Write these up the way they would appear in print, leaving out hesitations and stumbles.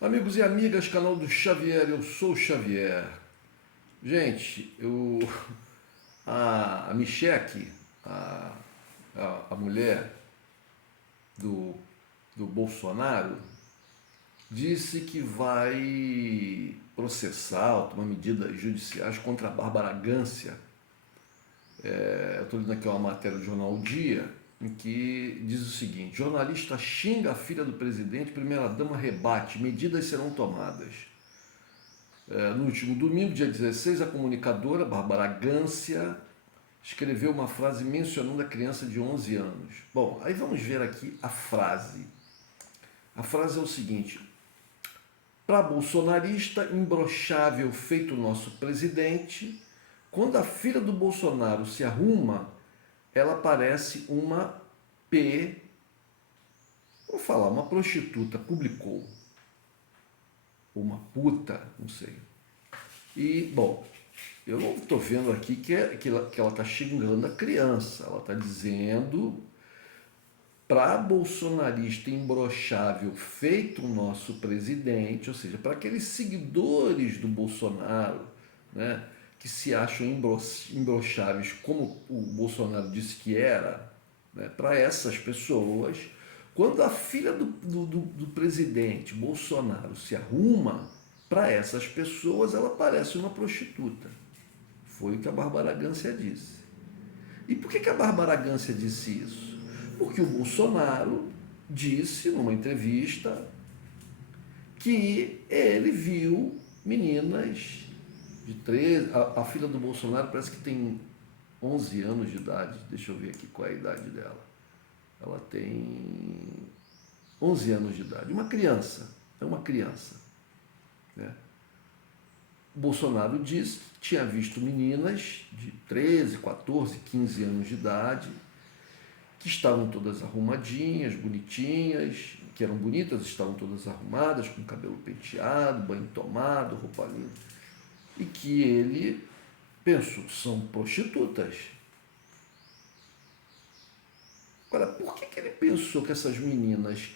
Amigos e amigas, canal do Xavier, eu sou o Xavier. Gente, a Micheque, a, a mulher do, do Bolsonaro, disse que vai processar, tomar medidas judiciais contra a Bárbara Gância. Eu estou lendo aqui uma matéria do jornal O Dia, em que diz o seguinte: jornalista xinga a filha do presidente, primeira-dama rebate, medidas serão tomadas. No último domingo, dia 16, a comunicadora Bárbara Gância escreveu uma frase mencionando a criança de 11 anos. Bom, aí vamos ver aqui a frase. A frase é o seguinte: para bolsonarista imbrochável feito nosso presidente, quando a filha do Bolsonaro se arruma, ela parece uma P, vou falar, uma prostituta, publicou. Ou uma puta, não sei. E, bom, eu não estou vendo aqui que ela está xingando a criança. Ela está dizendo para bolsonarista imbrochável feito o nosso presidente, ou seja, para aqueles seguidores do Bolsonaro, né, que se acham imbrocháveis como o Bolsonaro disse que era, né, para essas pessoas, quando a filha do presidente Bolsonaro se arruma, para essas pessoas ela parece uma prostituta. Foi o que a Bárbara Gância disse. E por que a Bárbara Gância disse isso? Porque o Bolsonaro disse numa entrevista que ele viu meninas de 13. A filha do Bolsonaro parece que tem 11 anos de idade. Deixa eu ver aqui qual é a idade dela. Ela tem 11 anos de idade. Uma criança. É uma criança. Né? O Bolsonaro disse que tinha visto meninas de 13, 14, 15 anos de idade que estavam todas arrumadinhas, bonitinhas, que eram bonitas, estavam todas arrumadas, com cabelo penteado, banho tomado, roupa limpa. E que ele pensou, são prostitutas. Agora, por que ele pensou que essas meninas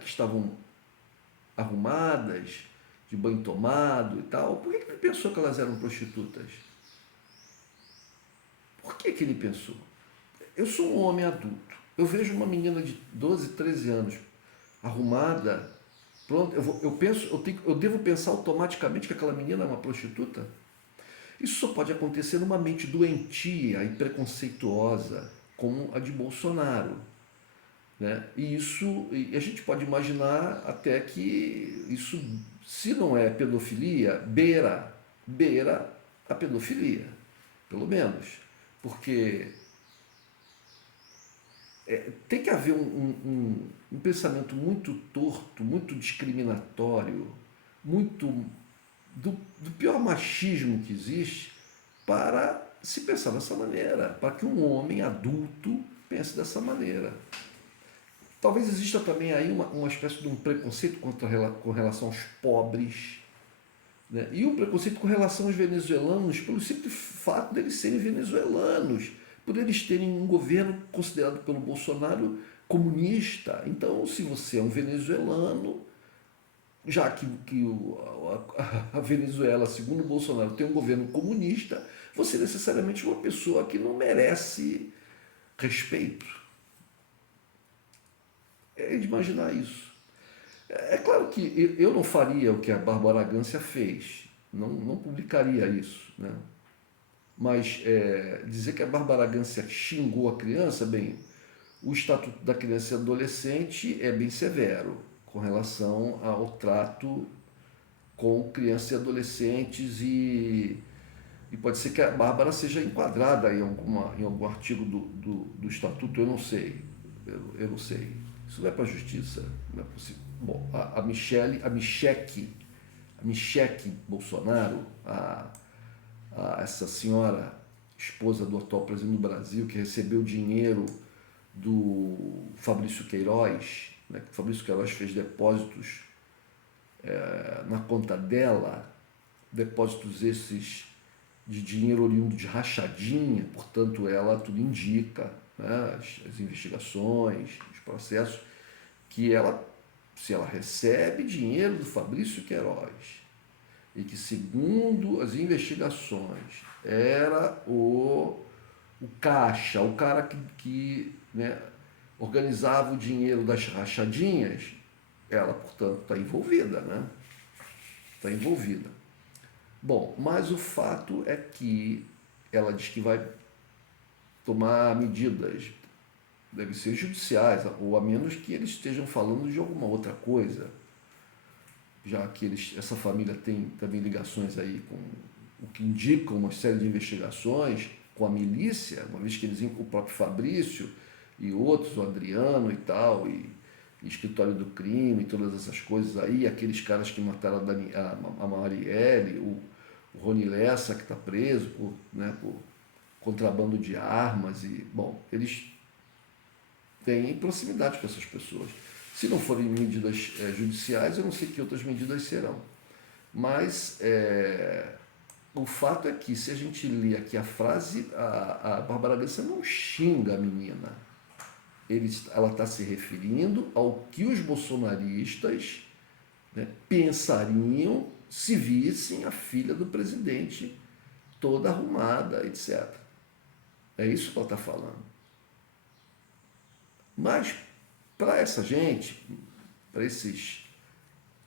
que estavam arrumadas, de banho tomado e tal, por que ele pensou que elas eram prostitutas? Por que ele pensou? Eu sou um homem adulto. Eu vejo uma menina de 12, 13 anos arrumada, pronto, eu devo pensar automaticamente que aquela menina é uma prostituta? Isso só pode acontecer numa mente doentia e preconceituosa como a de Bolsonaro. Né? E a gente pode imaginar até que isso, se não é pedofilia, beira a pedofilia, pelo menos. Porque tem que haver um pensamento muito torto, muito discriminatório, muito do pior machismo que existe para se pensar dessa maneira, para que um homem adulto pense dessa maneira. Talvez exista também aí uma espécie de um preconceito com relação aos pobres, né? E um preconceito com relação aos venezuelanos pelo simples fato deles serem venezuelanos, por eles terem um governo considerado pelo Bolsonaro comunista. Então, se você é um venezuelano, já que a Venezuela, segundo o Bolsonaro, tem um governo comunista, você necessariamente é uma pessoa que não merece respeito. É de imaginar isso. É claro que eu não faria o que a Bárbara Gância fez, não publicaria isso, né? Mas dizer que a Bárbara Gância xingou a criança, bem, o Estatuto da Criança e Adolescente é bem severo com relação ao trato com crianças e adolescentes e pode ser que a Bárbara seja enquadrada em algum artigo do Estatuto, eu não sei, eu não sei. Isso não é para a justiça, não é possível. Bom, a Micheque Bolsonaro, essa senhora, esposa do atual presidente do Brasil, que recebeu dinheiro do Fabrício Queiroz, né, que o Fabrício Queiroz fez depósitos na conta dela, depósitos esses de dinheiro oriundo de rachadinha, portanto ela tudo indica, né, as investigações, os processos, que ela se ela recebe dinheiro do Fabrício Queiroz e que, segundo as investigações, era o caixa, o cara que né, organizava o dinheiro das rachadinhas, ela, portanto, está envolvida, né? Está envolvida. Bom, mas o fato é que ela diz que vai tomar medidas, devem ser judiciais, ou a menos que eles estejam falando de alguma outra coisa, já que essa família tem também ligações aí com o que indica uma série de investigações com a milícia, uma vez que o próprio Fabrício e outros, o Adriano e tal, e escritório do crime, e todas essas coisas aí, aqueles caras que mataram a Marielle, o Rony Lessa, que está preso por contrabando de armas, e, bom, eles têm proximidade com essas pessoas. Se não forem medidas judiciais, eu não sei que outras medidas serão. Mas o fato é que, se a gente lê aqui a frase, a Bárbara Grécia não xinga a menina. Ela está se referindo ao que os bolsonaristas, né, pensariam se vissem a filha do presidente toda arrumada, etc. É isso que ela está falando. Mas, para essa gente, para esses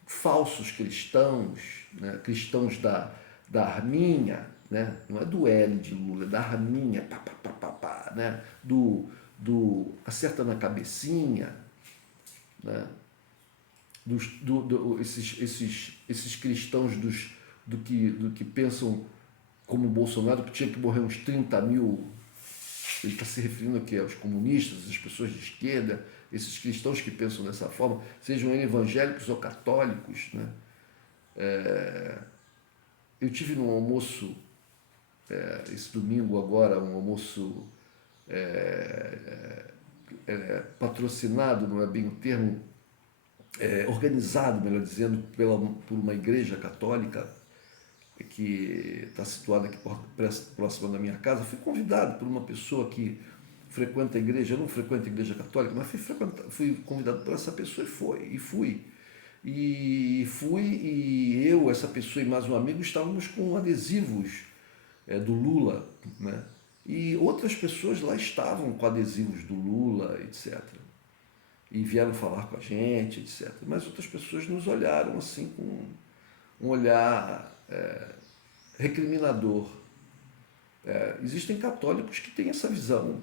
falsos cristãos, né, cristãos da Arminha, né, não é do L de Lula, é da Arminha, né, do acerta na cabecinha, né, esses cristãos do que pensam como o Bolsonaro, que tinha que morrer uns 30 mil. Ele está se referindo aqui aos comunistas, às pessoas de esquerda, esses cristãos que pensam dessa forma, sejam eles evangélicos ou católicos, né? Eu tive num almoço, esse domingo agora, um almoço patrocinado, não é bem o termo, organizado, melhor dizendo, por uma igreja católica que está situada aqui próxima da minha casa. Fui convidado por uma pessoa que frequenta a igreja, eu não frequento a igreja católica, mas fui convidado por essa pessoa e fui. E eu, essa pessoa e mais um amigo estávamos com adesivos do Lula, né? E outras pessoas lá estavam com adesivos do Lula, etc. E vieram falar com a gente, etc. Mas outras pessoas nos olharam assim com um olhar recriminador. Existem católicos que têm essa visão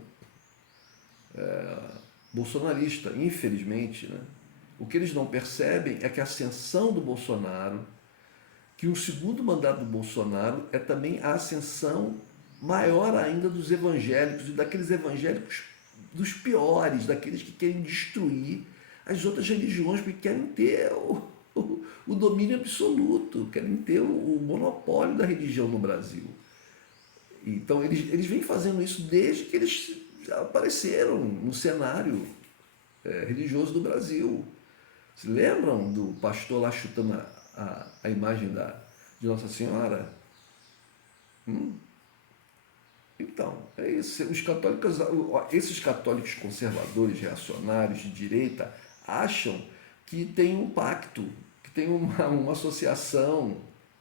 bolsonarista, infelizmente, né? O que eles não percebem é que a ascensão do Bolsonaro, que o segundo mandato do Bolsonaro é também a ascensão maior ainda dos evangélicos, e daqueles evangélicos dos piores, daqueles que querem destruir as outras religiões, porque querem ter o domínio absoluto, querem ter o monopólio da religião no Brasil. Então eles vêm fazendo isso desde que eles apareceram no cenário religioso do Brasil. Se lembram do pastor lá chutando a imagem de Nossa Senhora? Então, é isso. Esses católicos conservadores, reacionários, de direita, acham que tem um pacto, que tem uma associação,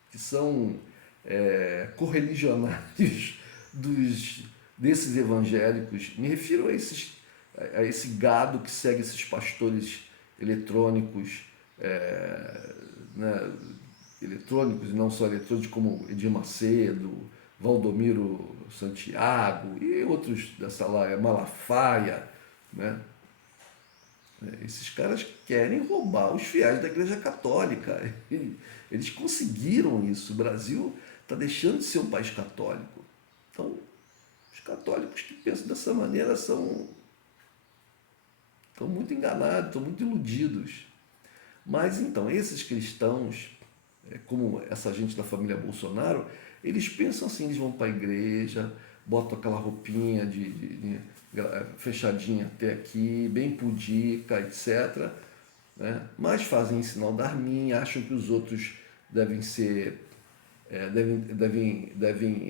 que são correligionários desses evangélicos. Me refiro a esse gado que segue esses pastores eletrônicos, né, eletrônicos e não só eletrônicos, como Edir Macedo, Valdomiro Santiago e outros dessa lá, Malafaia, né? Esses caras querem roubar os fiéis da Igreja Católica. Eles conseguiram isso. O Brasil está deixando de ser um país católico. Então, os católicos que pensam dessa maneira estão muito enganados, estão muito iludidos. Mas então, esses cristãos, como essa gente da família Bolsonaro, eles pensam assim, eles vão para a igreja, botam aquela roupinha de fechadinha até aqui, bem pudica, etc. Né? Mas fazem sinal da arminha, acham que os outros devem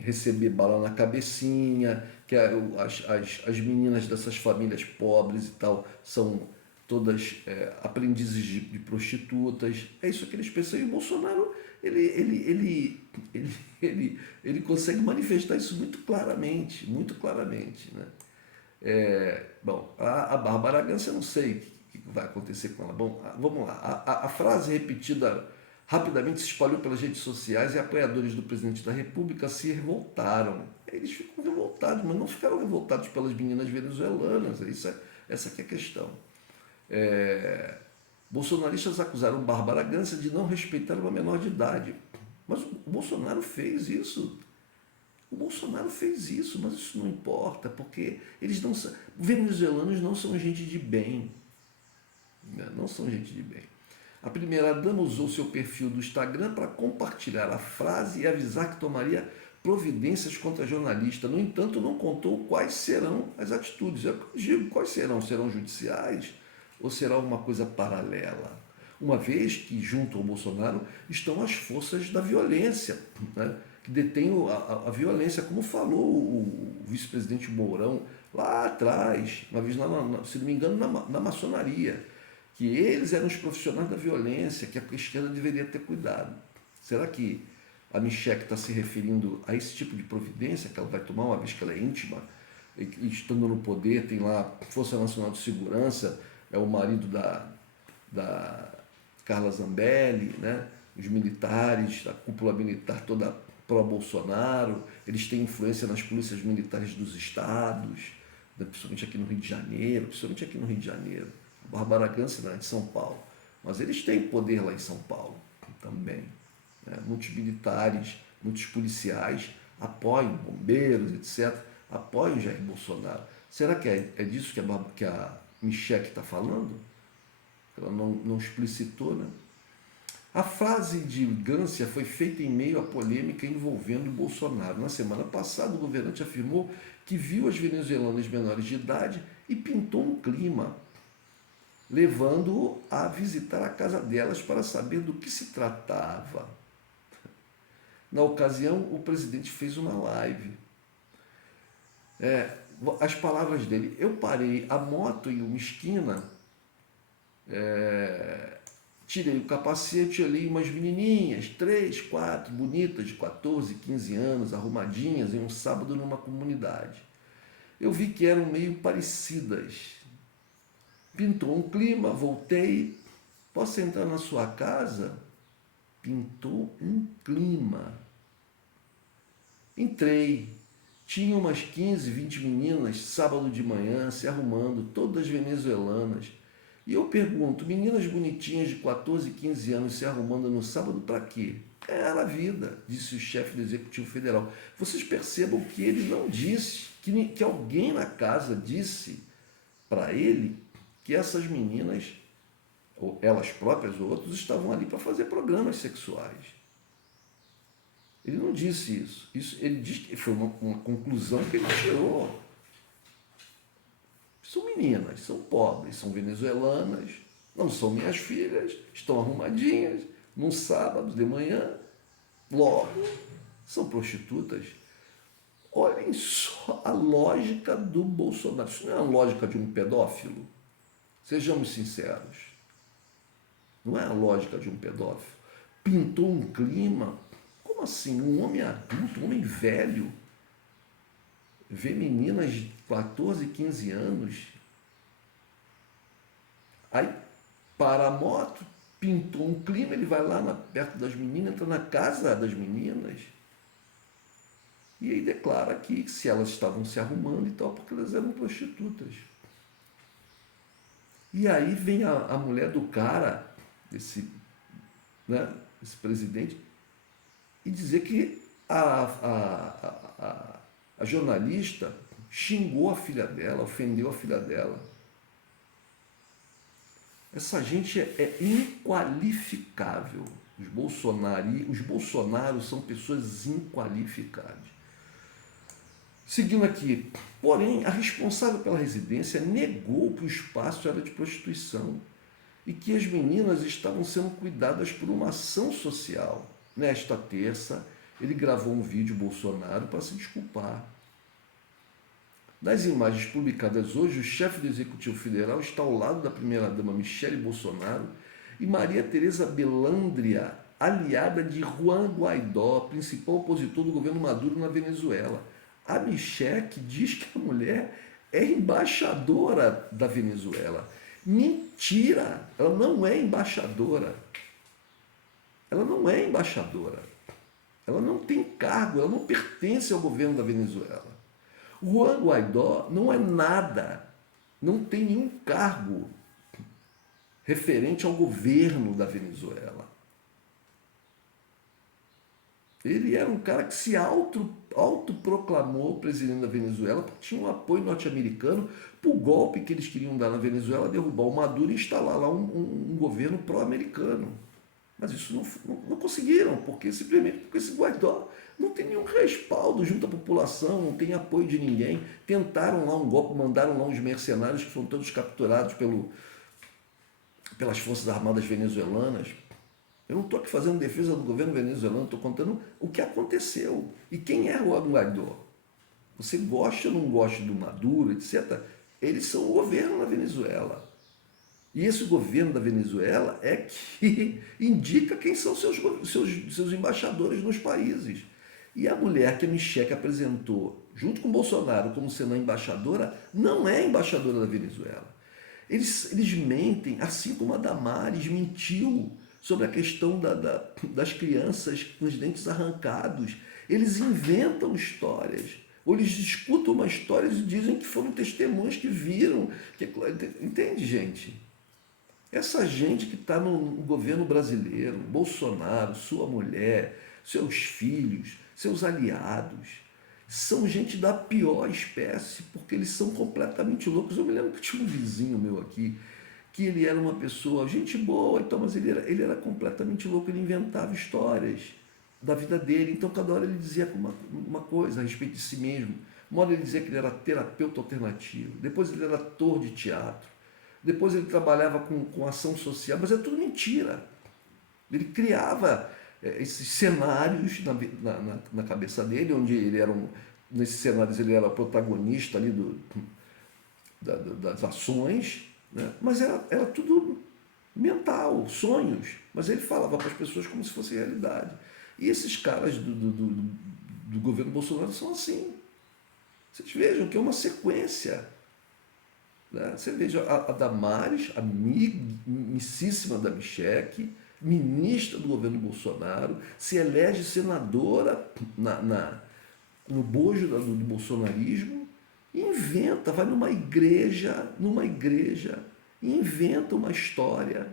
receber bala na cabecinha, que as meninas dessas famílias pobres e tal são todas aprendizes de prostitutas. É isso que eles pensam. E o Bolsonaro, ele consegue manifestar isso muito claramente, muito claramente, né? Bom, a Bárbara Gance, eu não sei o que vai acontecer com ela. Bom, vamos lá. A frase repetida rapidamente se espalhou pelas redes sociais e apoiadores do presidente da República se revoltaram. Eles ficam revoltados, mas não ficaram revoltados pelas meninas venezuelanas. Essa que é a questão. Bolsonaristas acusaram Bárbara Gance de não respeitar uma menor de idade. Mas o Bolsonaro fez isso. O Bolsonaro fez isso, mas isso não importa, porque eles não são. Venezuelanos não são gente de bem. Não são gente de bem. A primeira-dama usou seu perfil do Instagram para compartilhar a frase e avisar que tomaria providências contra a jornalista. No entanto, não contou quais serão as atitudes. Eu digo, quais serão? Serão judiciais ou será uma coisa paralela? Uma vez que, junto ao Bolsonaro, estão as forças da violência, né? Que detêm a violência, como falou o vice-presidente Mourão lá atrás, uma vez, se não me engano, na maçonaria, que eles eram os profissionais da violência, que a esquerda deveria ter cuidado. Será que a Michelle está se referindo a esse tipo de providência que ela vai tomar, uma vez que ela é íntima, e estando no poder, tem lá a Força Nacional de Segurança, é o marido da Carla Zambelli, né? Os militares, a cúpula militar toda pró-Bolsonaro, eles têm influência nas polícias militares dos estados, né? Principalmente aqui no Rio de Janeiro, a Bárbara Gance não é de São Paulo, mas eles têm poder lá em São Paulo também, né? Muitos militares, muitos policiais apoiam, bombeiros, etc., apoiam Jair Bolsonaro. Será que é disso que a Michelle está falando? Ela não explicitou, né? A frase de Gância foi feita em meio à polêmica envolvendo Bolsonaro. Na semana passada, o governante afirmou que viu as venezuelanas menores de idade e pintou um clima, levando-o a visitar a casa delas para saber do que se tratava. Na ocasião, o presidente fez uma live. As palavras dele: eu parei a moto em uma esquina, tirei o capacete, olhei umas menininhas, 3, 4, bonitas, de 14, 15 anos, arrumadinhas, em um sábado numa comunidade. Eu vi que eram meio parecidas. Pintou um clima, voltei. Posso entrar na sua casa? Pintou um clima. Entrei. Tinha umas 15, 20 meninas, sábado de manhã, se arrumando, todas venezuelanas. E eu pergunto, meninas bonitinhas de 14, 15 anos se arrumando no sábado para quê? Era a vida, disse o chefe do Executivo Federal. Vocês percebam que ele não disse, que alguém na casa disse para ele que essas meninas, ou elas próprias ou outros, estavam ali para fazer programas sexuais. Ele não disse isso. Ele disse que foi uma conclusão que ele tirou. São meninas, são pobres, são venezuelanas, não são minhas filhas, estão arrumadinhas, num sábado de manhã, logo, são prostitutas. Olhem só a lógica do Bolsonaro. Isso não é a lógica de um pedófilo? Sejamos sinceros. Não é a lógica de um pedófilo. Pintou um clima. Como assim? Um homem adulto, um homem velho, vê meninas de 14, 15 anos, aí para a moto, pintou um clima, ele vai lá perto das meninas, entra na casa das meninas, e aí declara que se elas estavam se arrumando e tal, porque elas eram prostitutas. E aí vem a mulher do cara, esse presidente, e dizer que a jornalista xingou a filha dela, ofendeu a filha dela. Essa gente é inqualificável. Os Bolsonaros são pessoas inqualificáveis. Seguindo aqui, porém, a responsável pela residência negou que o espaço era de prostituição e que as meninas estavam sendo cuidadas por uma ação social. Nesta terça, ele gravou um vídeo Bolsonaro para se desculpar. Nas imagens publicadas hoje, o chefe do Executivo Federal está ao lado da primeira-dama Michele Bolsonaro e Maria Tereza Belândria, aliada de Juan Guaidó, principal opositor do governo Maduro na Venezuela. A Michele diz que a mulher é embaixadora da Venezuela. Mentira! Ela não é embaixadora. Ela não é embaixadora. Ela não tem cargo, ela não pertence ao governo da Venezuela. O Juan Guaidó não é nada, não tem nenhum cargo referente ao governo da Venezuela. Ele era um cara que se autoproclamou presidente da Venezuela porque tinha um apoio norte-americano para o golpe que eles queriam dar na Venezuela, derrubar o Maduro e instalar lá um governo pró-americano. Mas isso não conseguiram, simplesmente porque esse Guaidó não tem nenhum respaldo junto à população, não tem apoio de ninguém. Tentaram lá um golpe, mandaram lá uns mercenários que foram todos capturados pelas Forças Armadas venezuelanas. Eu não estou aqui fazendo defesa do governo venezuelano, estou contando o que aconteceu. E quem é o Guaidó? Você gosta ou não gosta do Maduro, etc. Eles são o governo na Venezuela. E esse governo da Venezuela é que indica quem são seus embaixadores nos países. E a mulher que a Michele apresentou, junto com Bolsonaro, como sendo a embaixadora, não é embaixadora da Venezuela. Eles mentem, assim como a Damares mentiu sobre a questão das crianças com os dentes arrancados. Eles inventam histórias. Ou eles escutam uma história e dizem que foram testemunhas que viram. Entende, gente? Essa gente que está no governo brasileiro, Bolsonaro, sua mulher, seus filhos, seus aliados, são gente da pior espécie, porque eles são completamente loucos. Eu me lembro que tinha um vizinho meu aqui, que ele era uma pessoa, gente boa, então, mas ele era completamente louco, ele inventava histórias da vida dele. Então, cada hora ele dizia uma coisa a respeito de si mesmo. Uma hora ele dizia que ele era terapeuta alternativo, depois ele era ator de teatro, depois ele trabalhava com ação social, mas é tudo mentira. Ele criava esses cenários na cabeça dele, onde ele era nesses cenários ele era protagonista ali das ações, né? Mas era tudo mental, sonhos. Mas ele falava para as pessoas como se fosse realidade. E esses caras do governo Bolsonaro são assim. Vocês vejam que é uma sequência. Né? Você veja a Damares, amicíssima da Michele, ministra do governo Bolsonaro, se elege senadora no bojo do bolsonarismo, e inventa, vai numa igreja, e inventa uma história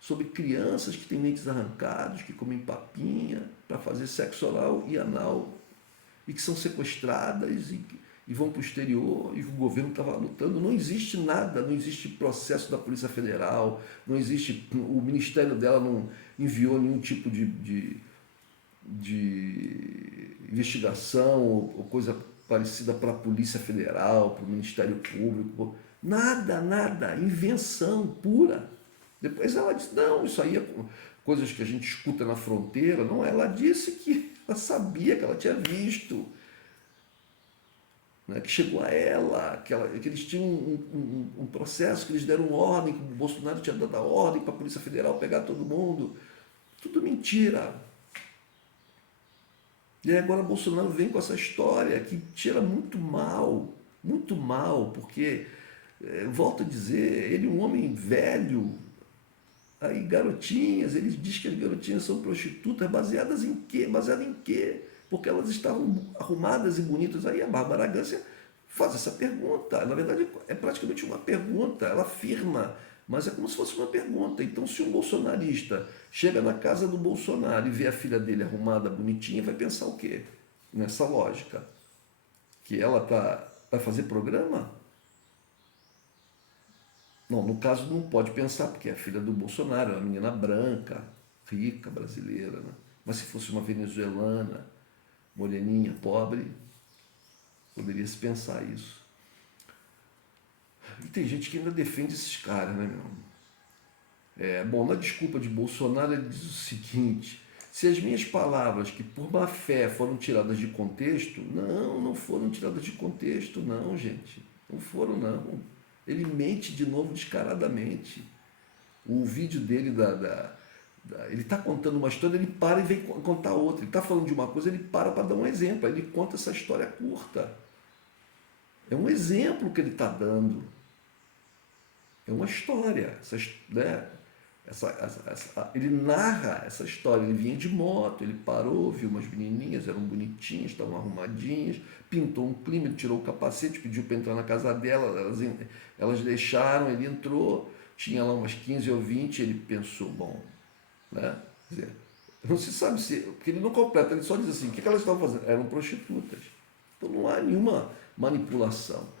sobre crianças que têm dentes arrancados, que comem papinha para fazer sexo oral e anal, e que são sequestradas e vão para o exterior, e o governo estava lutando. Não existe nada, não existe processo da Polícia Federal, não existe, o ministério dela não enviou nenhum tipo de investigação ou coisa parecida para a Polícia Federal, para o Ministério Público. Nada, invenção pura. Depois ela disse, não, isso aí é coisas que a gente escuta na fronteira. Não, ela disse que ela sabia, que ela tinha visto, né, que chegou a ela, que eles tinham um processo, que eles deram ordem, que o Bolsonaro tinha dado a ordem para a Polícia Federal pegar todo mundo. Tudo mentira. E aí agora Bolsonaro vem com essa história que tira muito mal, porque, volto a dizer, ele é um homem velho, aí garotinhas, ele diz que as garotinhas são prostitutas, baseadas em quê? Baseadas em quê? Porque elas estavam arrumadas e bonitas. Aí a Bárbara Gância faz essa pergunta. Na verdade, é praticamente uma pergunta. Ela afirma, mas é como se fosse uma pergunta. Então, se um bolsonarista chega na casa do Bolsonaro e vê a filha dele arrumada, bonitinha, vai pensar o quê? Nessa lógica. Que ela vai fazer programa? Não, no caso não pode pensar, porque é a filha do Bolsonaro, é uma menina branca, rica, brasileira, né? Mas se fosse uma venezuelana, moreninha, pobre, poderia se pensar isso. E tem gente que ainda defende esses caras, né, meu? Bom, na desculpa de Bolsonaro, ele diz o seguinte: Se as minhas palavras, que por má fé foram tiradas de contexto, não foram tiradas de contexto, não, gente. Não foram, não. Ele mente de novo descaradamente. O vídeo dele ele está contando uma história, ele para e vem contar outra. Ele está falando de uma coisa, ele para dar um exemplo. Aí ele conta essa história curta. É um exemplo que ele está dando. É uma história. Né? Ele narra essa história. Ele vinha de moto, ele parou, viu umas menininhas, eram bonitinhas, estavam arrumadinhas, pintou um clima, ele tirou o capacete, pediu para entrar na casa dela, elas deixaram, ele entrou, tinha lá umas 15 ou 20, ele pensou, bom, né? Quer dizer, não se sabe se. Porque ele não completa, ele só diz assim: o que elas estavam fazendo? Eram prostitutas. Então não há nenhuma manipulação.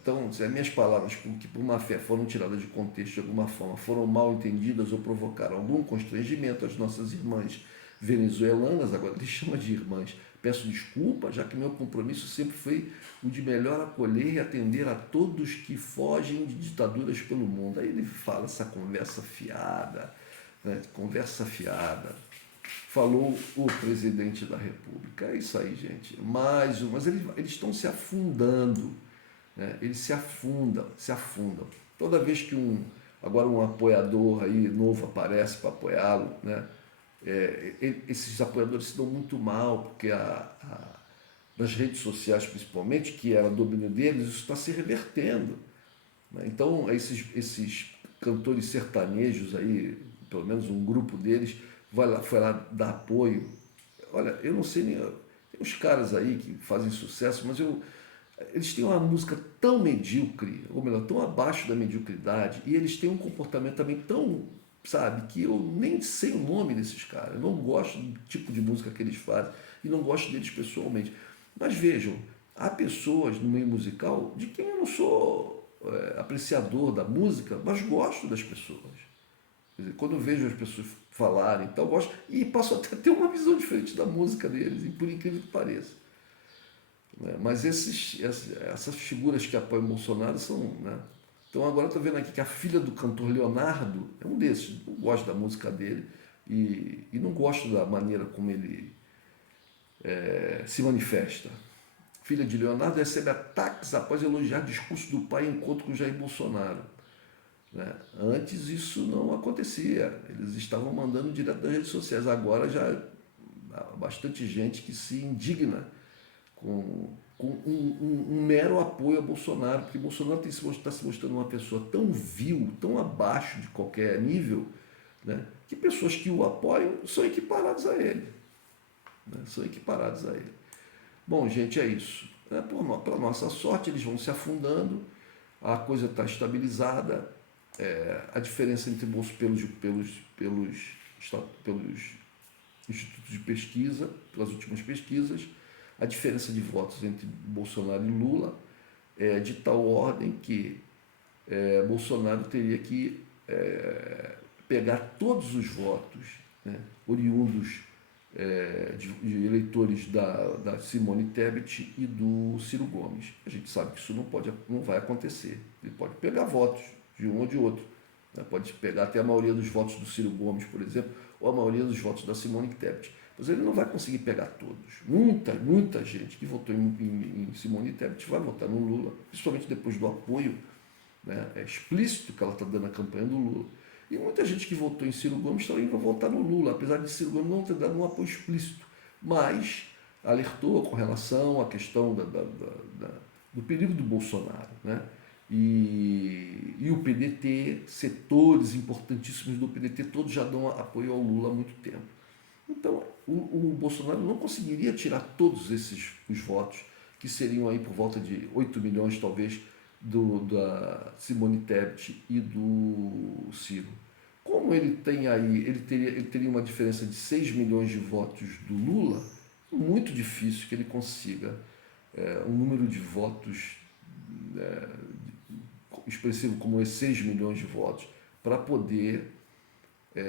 Então, se as minhas palavras, que por má fé foram tiradas de contexto de alguma forma, foram mal entendidas ou provocaram algum constrangimento às nossas irmãs venezuelanas, agora ele chama de irmãs, peço desculpa, já que meu compromisso sempre foi o de melhor acolher e atender a todos que fogem de ditaduras pelo mundo. Aí ele fala essa conversa fiada, né? Conversa fiada. Falou o presidente da República. É isso aí, gente. Mas eles estão se afundando, né? Eles se afundam, se afundam. Toda vez que agora um apoiador aí novo aparece para apoiá-lo, né? Esses apoiadores se dão muito mal, porque nas redes sociais principalmente, que era domínio deles, isso está se revertendo, né? Então, esses cantores sertanejos aí, pelo menos um grupo deles, foi lá dar apoio. Olha, eu não sei nem. Tem uns caras aí que fazem sucesso, mas eles têm uma música tão medíocre, ou melhor, tão abaixo da mediocridade, e eles têm um comportamento também tão, sabe, que eu nem sei o nome desses caras. Eu não gosto do tipo de música que eles fazem e não gosto deles pessoalmente. Mas vejam, há pessoas no meio musical de quem eu não sou apreciador da música, mas gosto das pessoas. Quer dizer, quando eu vejo as pessoas falarem, então eu gosto, e passo até a ter uma visão diferente da música deles, por incrível que pareça. Né? Mas essas figuras que apoiam Bolsonaro são. Né? Então agora estou vendo aqui que a filha do cantor Leonardo é um desses. Não gosto da música dele e não gosto da maneira como ele se manifesta. Filha de Leonardo recebe ataques após elogiar discurso do pai em encontro com Jair Bolsonaro. Né? Antes isso não acontecia. Eles estavam mandando direto das redes sociais. Agora já há bastante gente que se indigna com um mero apoio a Bolsonaro, porque Bolsonaro está se mostrando uma pessoa tão vil, tão abaixo de qualquer nível, né, que pessoas que o apoiam são equiparadas a ele. Né, são equiparados a ele. Bom, gente, é isso. Para nossa sorte, eles vão se afundando, a coisa está estabilizada, a diferença entre pelos institutos de pesquisa, pelas últimas pesquisas, a diferença de votos entre Bolsonaro e Lula é de tal ordem que Bolsonaro teria que pegar todos os votos, né, oriundos de eleitores da Simone Tebet e do Ciro Gomes. A gente sabe que isso não vai acontecer. Ele pode pegar votos de um ou de outro. Né? Pode pegar até a maioria dos votos do Ciro Gomes, por exemplo, ou a maioria dos votos da Simone Tebet. Mas ele não vai conseguir pegar todos. Muita gente que votou em Simone Tebet vai votar no Lula, principalmente depois do apoio, né, explícito que ela está dando à campanha do Lula. E muita gente que votou em Ciro Gomes também vai votar no Lula, apesar de Ciro Gomes não ter dado um apoio explícito. Mas alertou com relação à questão do perigo do Bolsonaro. Né? E o PDT, setores importantíssimos do PDT, todos já dão apoio ao Lula há muito tempo. Então, o Bolsonaro não conseguiria tirar todos os votos, que seriam aí por volta de 8 milhões, talvez, da Simone Tebet e do Ciro. Como ele tem aí, ele teria uma diferença de 6 milhões de votos do Lula, muito difícil que ele consiga um número de votos expressivo como esses 6 milhões de votos para poder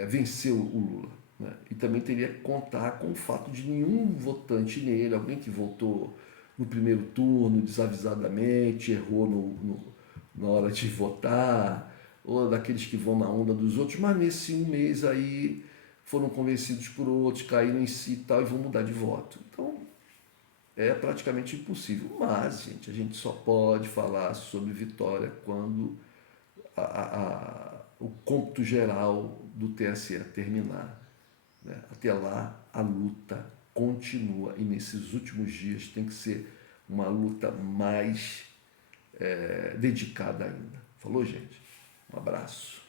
vencer o Lula. Né? E também teria que contar com o fato de nenhum votante nele, alguém que votou no primeiro turno desavisadamente, errou na hora de votar, ou daqueles que vão na onda dos outros, mas nesse um mês aí foram convencidos por outros, caíram em si e tal, e vão mudar de voto. Então, é praticamente impossível. Mas, gente, a gente só pode falar sobre vitória quando o cômputo geral do TSE terminar. Né? Até lá, a luta continua, e nesses últimos dias tem que ser uma luta mais dedicada ainda. Falou, gente? Um abraço.